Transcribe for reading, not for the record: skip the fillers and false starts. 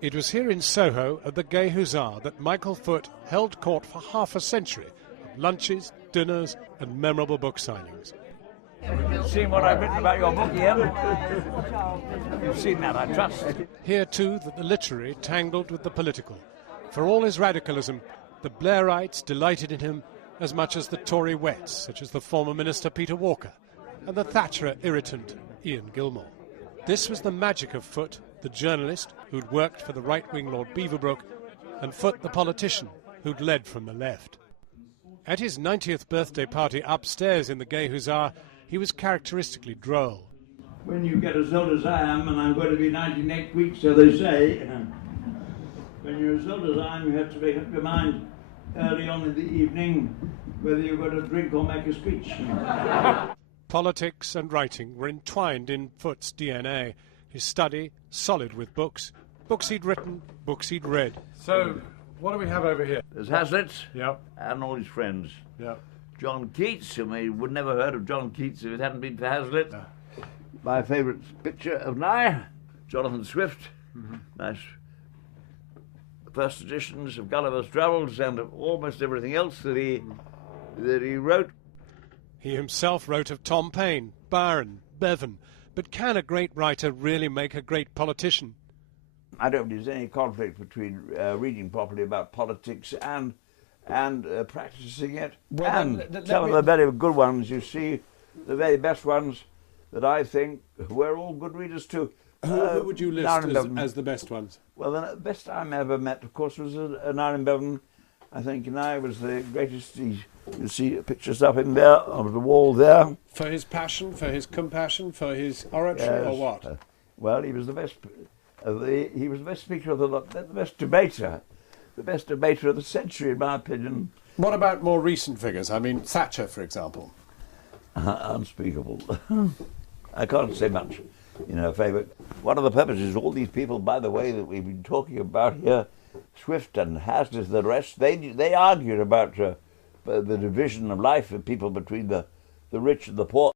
It was here in Soho at the Gay Hussar that Michael Foot held court for half a century of lunches, dinners and memorable book signings. You've seen what I've written about your book, Ian. You've seen that, I trust. Here too that the literary tangled with the political. For all his radicalism, the Blairites delighted in him as much as the Tory wets, such as the former Minister Peter Walker, and the Thatcher irritant Ian Gilmore. This was the magic of Foot, the journalist who'd worked for the right-wing Lord Beaverbrook, and Foot, the politician who'd led from the left. At his 90th birthday party upstairs in the Gay Hussar, he was characteristically droll. When you get as old as I am, and I'm going to be 98 weeks, so they say, when you're as old as I am, you have to make up your mind early on in the evening whether you're going to drink or make a speech. Politics and writing were entwined in Foot's DNA. His study, solid with books. Books he'd written, books he'd read. So, what do we have over here? There's Hazlitt Yep. and all his friends. Yep. John Keats, whom we would never have heard of John Keats if it hadn't been for Hazlitt. No. My favourite picture of Nye, Jonathan Swift. Nice first editions of Gulliver's Travels and of almost everything else that he wrote. He himself wrote of Tom Paine, Byron, Bevan. But can a great writer really make a great politician? I don't think there's any conflict between reading properly about politics and practicing it. Well, and some of the very good ones, you see, the very best ones that I think we're all good readers too. Who would you list as the best ones? Well, the best I ever met, of course, was Aneurin Bevan. I think Nye was the greatest. You see pictures of him there on the wall there. For his passion, for his compassion, for his oratory, or what? Well, he was the best. He was the best speaker of the lot, the best debater of the century, in my opinion. What about more recent figures? I mean, Thatcher, for example. Unspeakable. I can't say much in her favour. One of the purposes, all these people, by the way, that we've been talking about here, Swift and Hazlitt and the rest, they argued about the division of life of people between the rich and the poor.